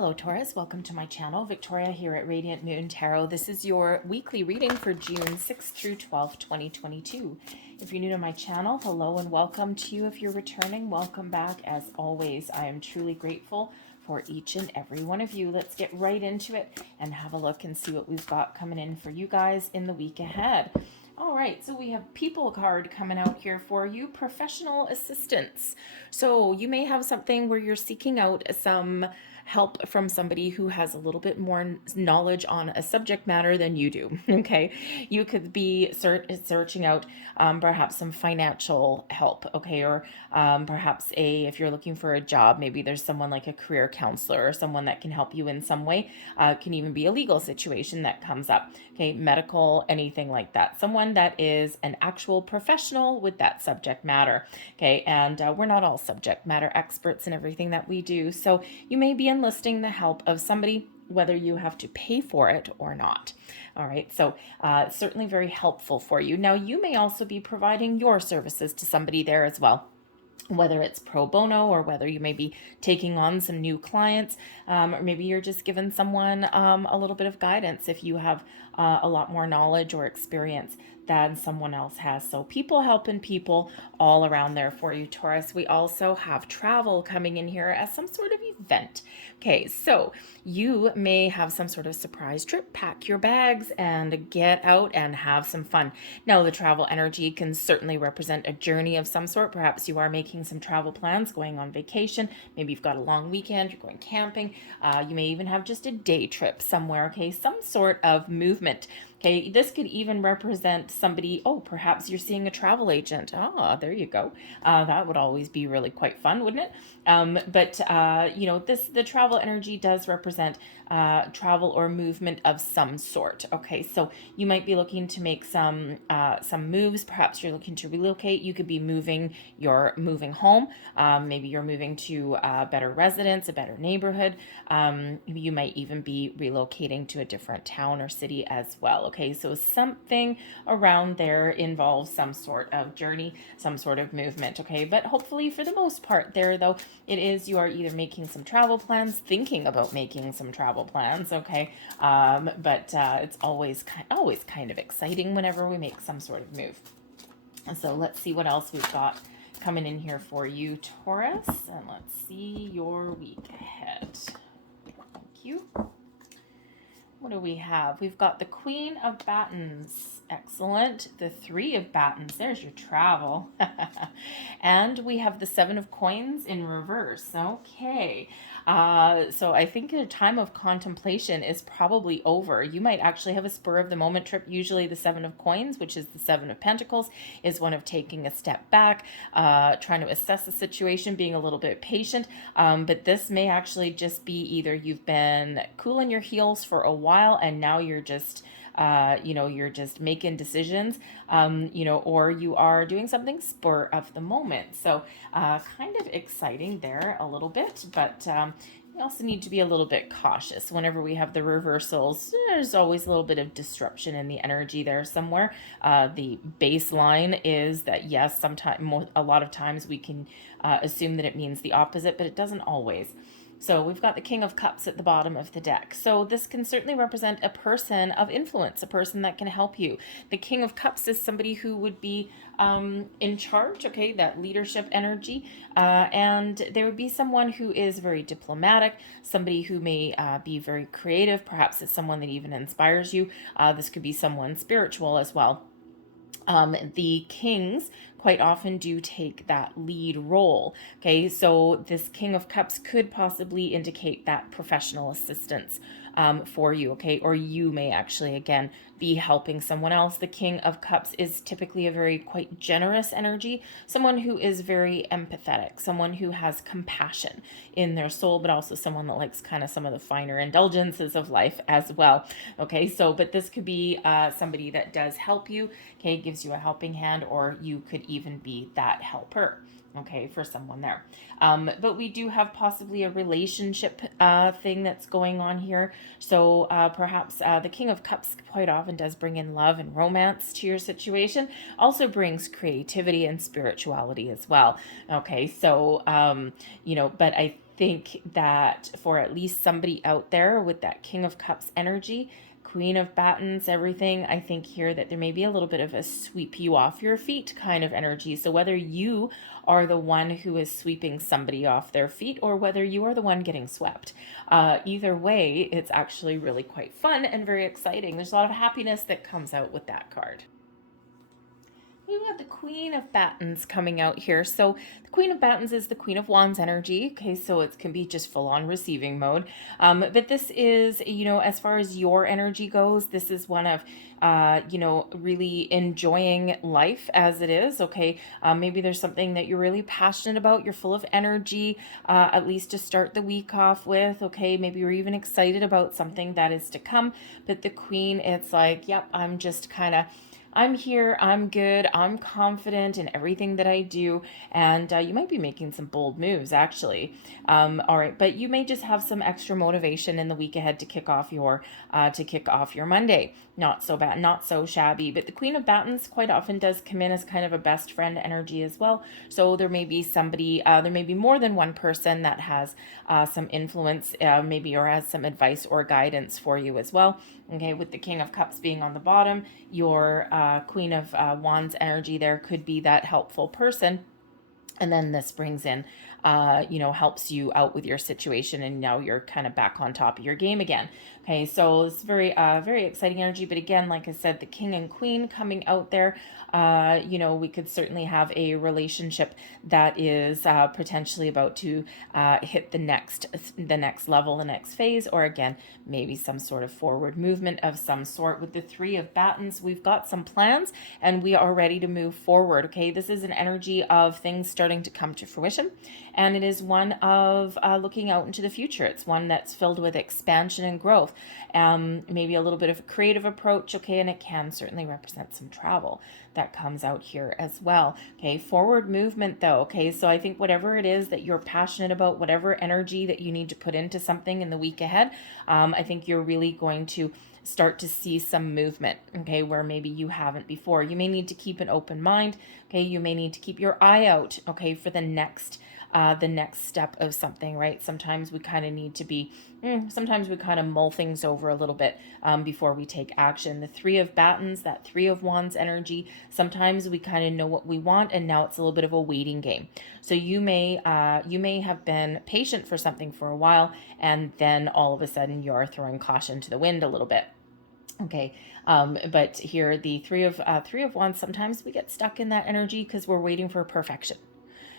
Hello Taurus, welcome to my channel. Victoria here at Radiant Moon Tarot. This is your weekly reading for June 6th through 12th, 2022. If you're new to my channel, hello and welcome to you. If you're returning, welcome back. As always, I am truly grateful for each and every one of you. Let's get right into it and have a look and see what we've got coming in for you guys in the week ahead. All right, so we have people card coming out here for you, professional assistance. So you may have something where you're seeking out some help from somebody who has a little bit more knowledge on a subject matter than you do. Okay, you could be searching out perhaps some financial help. Okay, or perhaps if you're looking for a job, maybe there's someone like a career counselor or someone that can help you in some way. It can even be a legal situation that comes up. Okay, medical, anything like that. Someone that is an actual professional with that subject matter. Okay, and we're not all subject matter experts in everything that we do. So you may be enlisting the help of somebody, whether you have to pay for it or not. All right, so certainly very helpful for you. Now, you may also be providing your services to somebody there as well, whether it's pro bono or whether you may be taking on some new clients, or maybe you're just giving someone a little bit of guidance if you have a lot more knowledge or experience than someone else has. So people helping people all around there for you, Taurus. We also have travel coming in here as some sort of event. Okay, so you may have some sort of surprise trip. Pack your bags and get out and have some fun. Now, the travel energy can certainly represent a journey of some sort. Perhaps you are making some travel plans, going on vacation. Maybe you've got a long weekend, you're going camping. You may even have just a day trip somewhere, okay? Some sort of movement. Okay, this could even represent somebody, oh, perhaps you're seeing a travel agent. Ah, there you go. That would always be really quite fun, wouldn't it? The travel energy does represent travel or movement of some sort. Okay, so you might be looking to make some moves. Perhaps you're looking to relocate. You could be moving home. Maybe you're moving to a better residence, a better neighborhood. You might even be relocating to a different town or city as well. Okay, so something around there involves some sort of journey, some sort of movement. Okay, but hopefully for the most part there, though, it is you are either making some travel plans, thinking about making some travel plans. Okay, but it's always kind of exciting whenever we make some sort of move. So let's see what else we've got coming in here for you, Taurus, and let's see your week ahead. Thank you. What do we have? We've got the Queen of Batons. Excellent. The Three of Batons. There's your travel. And we have the Seven of Coins in reverse. Okay. So I think a time of contemplation is probably over. You might actually have a spur of the moment trip. Usually the Seven of Coins, which is the Seven of Pentacles, is one of taking a step back, trying to assess the situation, being a little bit patient. But this may actually just be either you've been cooling your heels for a while and now you're just you're just making decisions, or you are doing something spur of the moment. So kind of exciting there a little bit, but we also need to be a little bit cautious. Whenever we have the reversals, there's always a little bit of disruption in the energy there somewhere. The baseline is that, yes, a lot of times we can assume that it means the opposite, but it doesn't always. So we've got the King of Cups at the bottom of the deck. So this can certainly represent a person of influence, a person that can help you. The King of Cups is somebody who would be in charge, okay, that leadership energy. And there would be someone who is very diplomatic, somebody who may be very creative. Perhaps it's someone that even inspires you. This could be someone spiritual as well. The kings quite often do take that lead role. Okay, so this King of Cups could possibly indicate that professional assistance for you, okay? Or you may actually, again, be helping someone else. The King of Cups is typically a very quite generous energy, someone who is very empathetic, someone who has compassion in their soul, but also someone that likes kind of some of the finer indulgences of life as well. Okay, so, but this could be somebody that does help you, okay, gives you a helping hand, or you could even be that helper, okay, for someone there. But we do have possibly a relationship thing that's going on here. So perhaps the King of Cups quite often does bring in love and romance to your situation. Also brings creativity and spirituality as well. Okay, so, but I think that for at least somebody out there with that King of Cups energy, Queen of Batons, everything, I think here that there may be a little bit of a sweep you off your feet kind of energy. So whether you are the one who is sweeping somebody off their feet or whether you are the one getting swept, either way, it's actually really quite fun and very exciting. There's a lot of happiness that comes out with that card. We've got the Queen of Batons coming out here. So the Queen of Batons is the Queen of Wands energy. Okay, so it can be just full on receiving mode. But this is, as far as your energy goes, this is one of, really enjoying life as it is. Okay, maybe there's something that you're really passionate about. You're full of energy, at least to start the week off with. Okay, maybe you're even excited about something that is to come. But the Queen, it's like, yep, I'm here, I'm good, I'm confident in everything that I do, and you might be making some bold moves, actually. All right, but you may just have some extra motivation in the week ahead to kick off your Monday. Not so bad, not so shabby. But the Queen of Batons quite often does come in as kind of a best friend energy as well. So there may be somebody, there may be more than one person that has some influence, maybe, or has some advice or guidance for you as well. Okay, with the King of Cups being on the bottom, your Queen of Wands energy there could be that helpful person. And then this brings in, helps you out with your situation, and now you're kind of back on top of your game again. Okay, so it's very, very exciting energy. But again, like I said, the King and Queen coming out there, we could certainly have a relationship that is potentially about to hit the next level, the next phase, or again, maybe some sort of forward movement of some sort. With the Three of Batons, we've got some plans and we are ready to move forward. Okay, this is an energy of things starting to come to fruition, and it is one of looking out into the future. It's one that's filled with expansion and growth, maybe a little bit of a creative approach. Okay, and it can certainly represent some travel that comes out here as well. Okay, forward movement though. Okay, so I think whatever it is that you're passionate about, whatever energy that you need to put into something in the week ahead, I think you're really going to start to see some movement, okay, where maybe you haven't before. You may need to keep an open mind. Okay, you may need to keep your eye out, okay, for the next step of something, right? Sometimes we kind of need to be, sometimes we kind of mull things over a little bit before we take action. The Three of Batons, that Three of Wands energy, sometimes we kind of know what we want, and now it's a little bit of a waiting game. So you may have been patient for something for a while, and then all of a sudden you're throwing caution to the wind a little bit. Okay, but here the Three of Wands, sometimes we get stuck in that energy because we're waiting for perfection.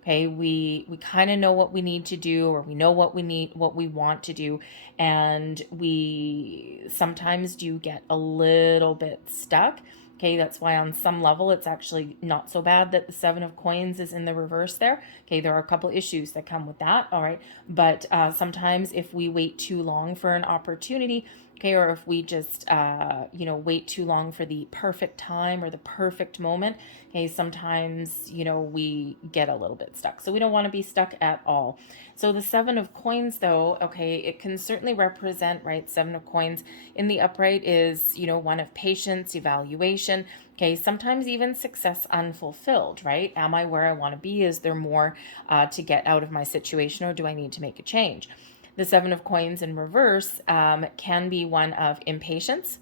Okay, we kind of know what we need to do, or we know what we want to do, and we sometimes do get a little bit stuck. Okay, that's why on some level it's actually not so bad that the Seven of Coins is in the reverse there. Okay, there are a couple issues that come with that, all right, but sometimes if we wait too long for an opportunity, okay, or if we just wait too long for the perfect time or the perfect moment, okay, sometimes we get a little bit stuck. So we don't want to be stuck at all. So the Seven of Coins though, okay, it can certainly represent, right, Seven of Coins in the upright is one of patience, evaluation. Okay, sometimes even success unfulfilled, right? Am I where I want to be? Is there more to get out of my situation, or do I need to make a change? The Seven of Coins in reverse can be one of impatience.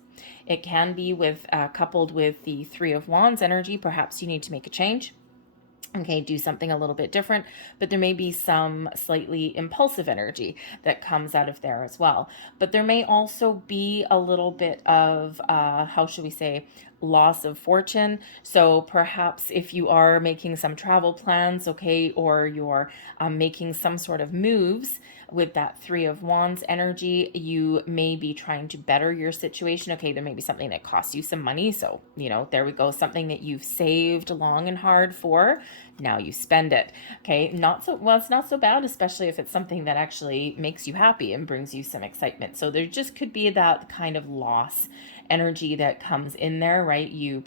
It can be coupled with the Three of Wands energy. Perhaps you need to make a change. Okay, do something a little bit different, but there may be some slightly impulsive energy that comes out of there as well. But there may also be a little bit of, how should we say, loss of fortune. So perhaps if you are making some travel plans, okay, or you're making some sort of moves with that Three of Wands energy, you may be trying to better your situation. Okay, there may be something that costs you some money. So, there we go. Something that you've saved long and hard for. Now you spend it. Okay, it's not so bad, especially if it's something that actually makes you happy and brings you some excitement. So there just could be that kind of loss energy that comes in there, right? You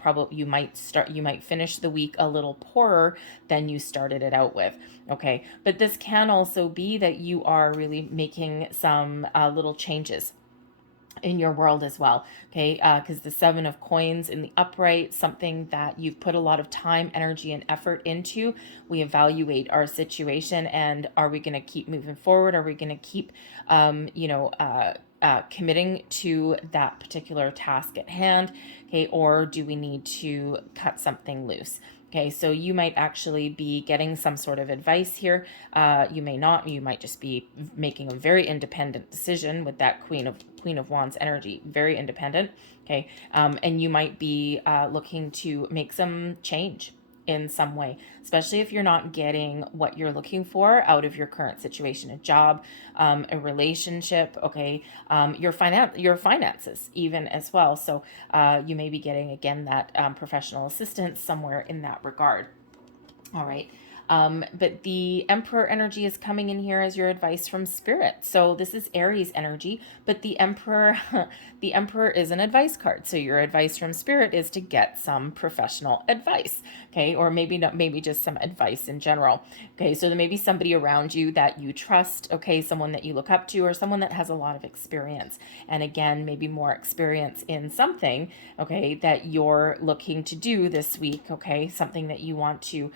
might finish the week a little poorer than you started it out with. Okay, but this can also be that you are really making some little changes in your world as well. Okay, because the Seven of Coins in the upright, something that you've put a lot of time, energy, and effort into. We evaluate our situation, and are we going to keep moving forward? Are we going to keep committing to that particular task at hand? Okay, or do we need to cut something loose? Okay, so you might actually be getting some sort of advice here. You may not. You might just be making a very independent decision with that Queen of Wands energy. Very independent. Okay, and you might be looking to make some change in some way, especially if you're not getting what you're looking for out of your current situation, a job, a relationship, okay, your finances even as well. So you may be getting again that professional assistance somewhere in that regard. All right. But the Emperor energy is coming in here as your advice from Spirit. So this is Aries energy, but the Emperor, the Emperor is an advice card. So your advice from Spirit is to get some professional advice, okay, or maybe not, maybe just some advice in general. Okay, so there may be somebody around you that you trust, okay, someone that you look up to, or someone that has a lot of experience, and again, maybe more experience in something, okay, that you're looking to do this week, okay, something that you want to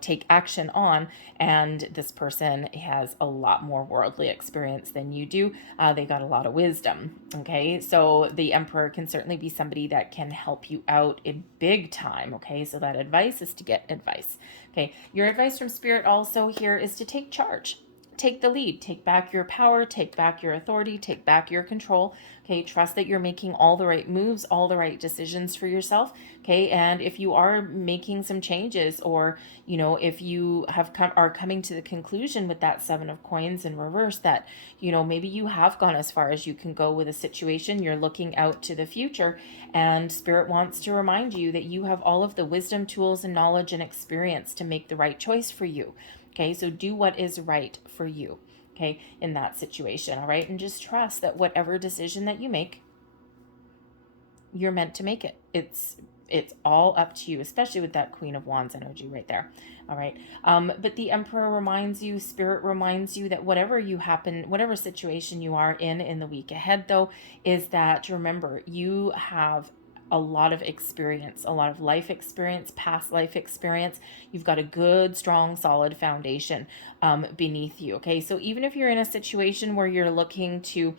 take action on, and this person has a lot more worldly experience than you do. They got a lot of wisdom, okay? So the Emperor can certainly be somebody that can help you out in big time, okay? So that advice is to get advice, okay? Your advice from Spirit also here is to take charge. Take the lead, take back your power, take back your authority, take back your control. Okay, trust that you're making all the right moves, all the right decisions for yourself. Okay, and if you are making some changes, or if you are coming to the conclusion with that Seven of Coins in reverse that maybe you have gone as far as you can go with a situation, you're looking out to the future, and Spirit wants to remind you that you have all of the wisdom, tools, and knowledge and experience to make the right choice for you. Okay, so do what is right for you, okay, in that situation, all right? And just trust that whatever decision that you make, you're meant to make it. It's all up to you, especially with that Queen of Wands energy right there, all right? But the Emperor reminds you, Spirit reminds you that whatever situation you are in the week ahead, though, is that, remember, you have a lot of experience, a lot of life experience, past life experience. You've got a good, strong, solid foundation beneath you, okay? So even if you're in a situation where you're looking to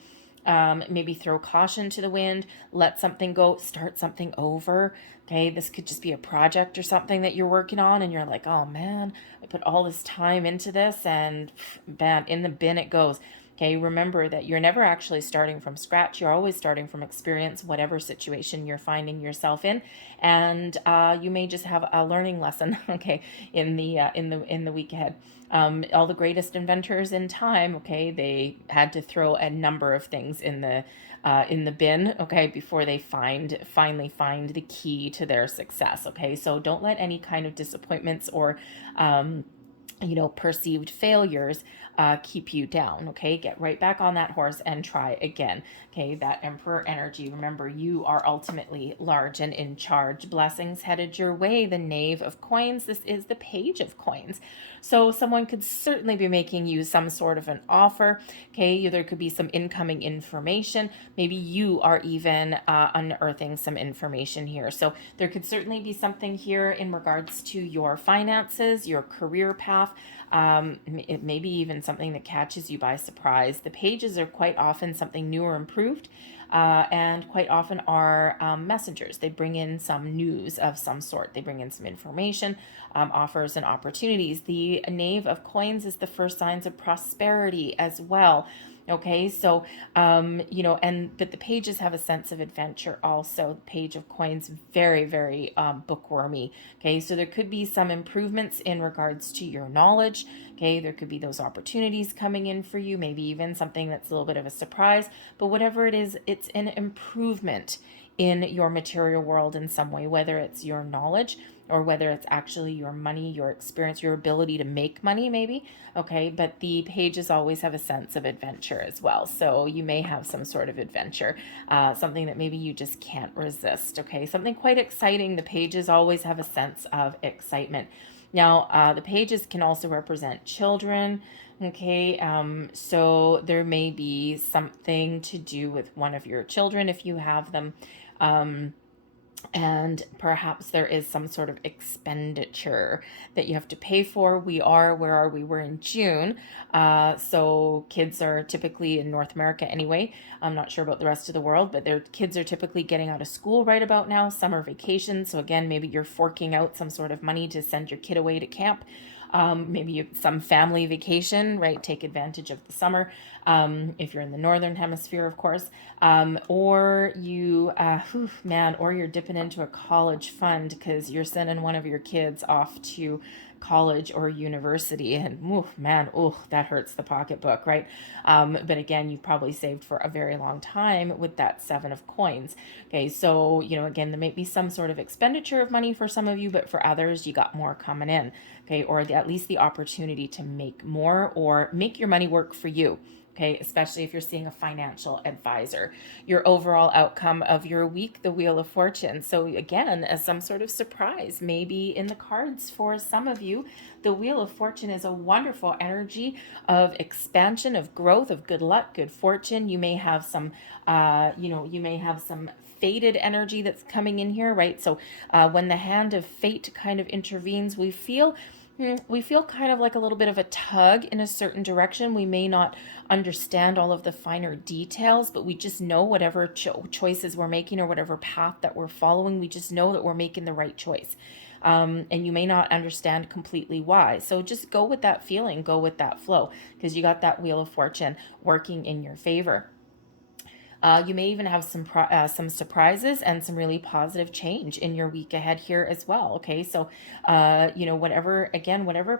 maybe throw caution to the wind, let something go, start something over, okay? This could just be a project or something that you're working on, and you're like, oh man, I put all this time into this, and bam, in the bin it goes. Okay, remember that you're never actually starting from scratch. You're always starting from experience, whatever situation you're finding yourself in, and you may just have a learning lesson. Okay, in the week ahead. All the greatest inventors in time, okay, they had to throw a number of things in the bin, okay, before they finally find the key to their success. Okay, so don't let any kind of disappointments or perceived failures keep you down. Okay, get right back on that horse and try again. Okay, that Emperor energy, remember, you are ultimately large and in charge. Blessings headed your way. The Knave of Coins, this is the Page of Coins. So someone could certainly be making you some sort of an offer. Okay, there could be some incoming information. Maybe you are even unearthing some information here. So there could certainly be something here in regards to your finances, your career path. It may be even something that catches you by surprise. The pages are quite often something new or improved, and quite often are messengers. They bring in some news of some sort. They bring in some information, offers, and opportunities. The Knave of Coins is the first signs of prosperity as well. Okay, so, but the pages have a sense of adventure also. The Page of Coins, very, very bookwormy. Okay, so there could be some improvements in regards to your knowledge. Okay, there could be those opportunities coming in for you, maybe even something that's a little bit of a surprise. But whatever it is, it's an improvement in your material world in some way, whether it's your knowledge or whether it's actually your money, your experience, your ability to make money maybe, okay? But the pages always have a sense of adventure as well. So you may have some sort of adventure, something that maybe you just can't resist, okay? Something quite exciting. The pages always have a sense of excitement. Now, the pages can also represent children. Okay, so there may be something to do with one of your children if you have them. Um, and perhaps there is some sort of expenditure that you have to pay for. Where are we? We're in June. So kids are typically in North America anyway. I'm not sure about the rest of the world, but their kids are typically getting out of school right about now, summer vacation. So again, maybe you're forking out some sort of money to send your kid away to camp. Maybe some family vacation, right? Take advantage of the summer, if you're in the northern hemisphere, of course. Or or you're dipping into a college fund because you're sending one of your kids off to college or university, and that hurts the pocketbook, right? But again, you've probably saved for a very long time with that 7 of coins. Okay, so again, there may be some sort of expenditure of money for some of you, but for others, you got more coming in. Okay, or at least the opportunity to make more or make your money work for you. Okay, especially if you're seeing a financial advisor. Your overall outcome of your week, the Wheel of Fortune. So again, as some sort of surprise, maybe in the cards for some of you, the Wheel of Fortune is a wonderful energy of expansion, of growth, of good luck, good fortune. You may have some, fated energy that's coming in here, right? So when the hand of fate kind of intervenes, we feel kind of like a little bit of a tug in a certain direction. We may not understand all of the finer details, but we just know whatever choices we're making or whatever path that we're following, we just know that we're making the right choice. And you may not understand completely why. So just go with that feeling, go with that flow, because you got that Wheel of Fortune working in your favor. You may even have some surprises and some really positive change in your week ahead here as well. Okay, so whatever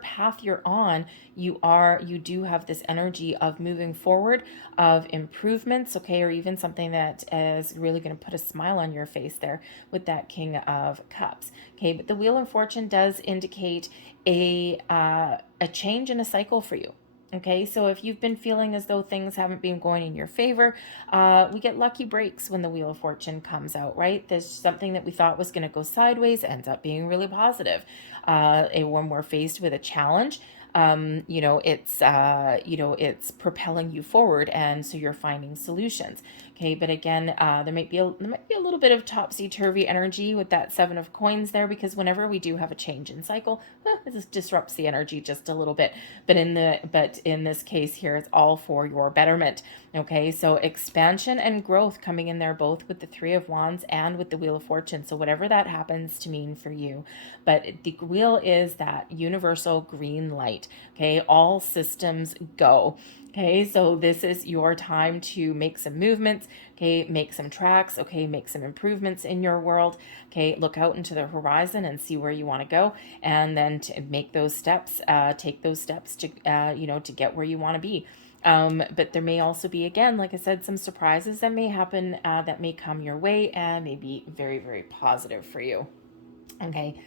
path you're on, you do have this energy of moving forward, of improvements. Okay, or even something that is really going to put a smile on your face there with that King of Cups. Okay, but the Wheel of Fortune does indicate a change in a cycle for you. Okay, so if you've been feeling as though things haven't been going in your favor, we get lucky breaks when the Wheel of Fortune comes out, right? There's something that we thought was going to go sideways ends up being really positive. When we're faced with a challenge, it's propelling you forward, and so you're finding solutions. Okay, but again, there might be a little bit of topsy-turvy energy with that 7 of coins there, because whenever we do have a change in cycle, this disrupts the energy just a little bit. But in this case here, it's all for your betterment. Okay, so expansion and growth coming in there, both with the 3 of Wands and with the Wheel of Fortune. So whatever that happens to mean for you, but the wheel is that universal green light. Okay, all systems go. Okay, so this is your time to make some movements, okay, make some tracks, okay, make some improvements in your world, okay, look out into the horizon and see where you want to go, and then to make those steps, take those steps to, to get where you want to be. But there may also be, again, like I said, some surprises that may happen, that may come your way and may be very, very positive for you. Okay,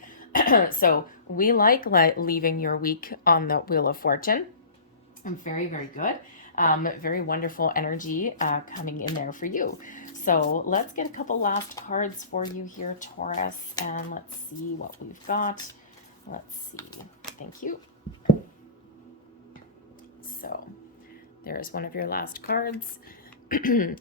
so we like leaving your week on the Wheel of Fortune. Very, very good. Very wonderful energy coming in there for you. So let's get a couple last cards for you here, Taurus, and let's see what we've got. Let's see. Thank you. So there's one of your last cards.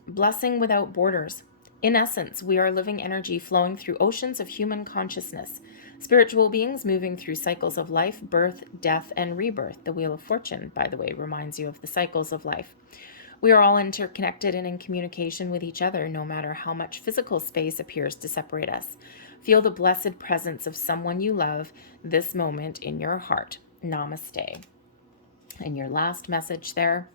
Blessing without borders. In essence, we are living energy flowing through oceans of human consciousness. Spiritual beings moving through cycles of life, birth, death, and rebirth. The Wheel of Fortune, by the way, reminds you of the cycles of life. We are all interconnected and in communication with each other, no matter how much physical space appears to separate us. Feel the blessed presence of someone you love this moment in your heart. Namaste. And your last message there,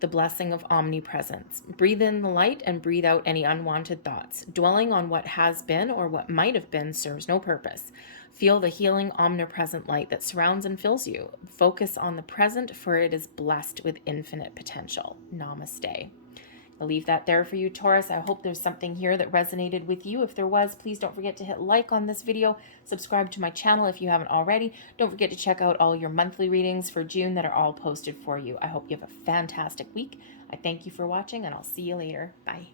the blessing of omnipresence. Breathe in the light and breathe out any unwanted thoughts. Dwelling on what has been or what might have been serves no purpose. Feel the healing, omnipresent light that surrounds and fills you. Focus on the present, for it is blessed with infinite potential. Namaste. I'll leave that there for you, Taurus. I hope there's something here that resonated with you. If there was, please don't forget to hit like on this video. Subscribe to my channel if you haven't already. Don't forget to check out all your monthly readings for June that are all posted for you. I hope you have a fantastic week. I thank you for watching, and I'll see you later. Bye.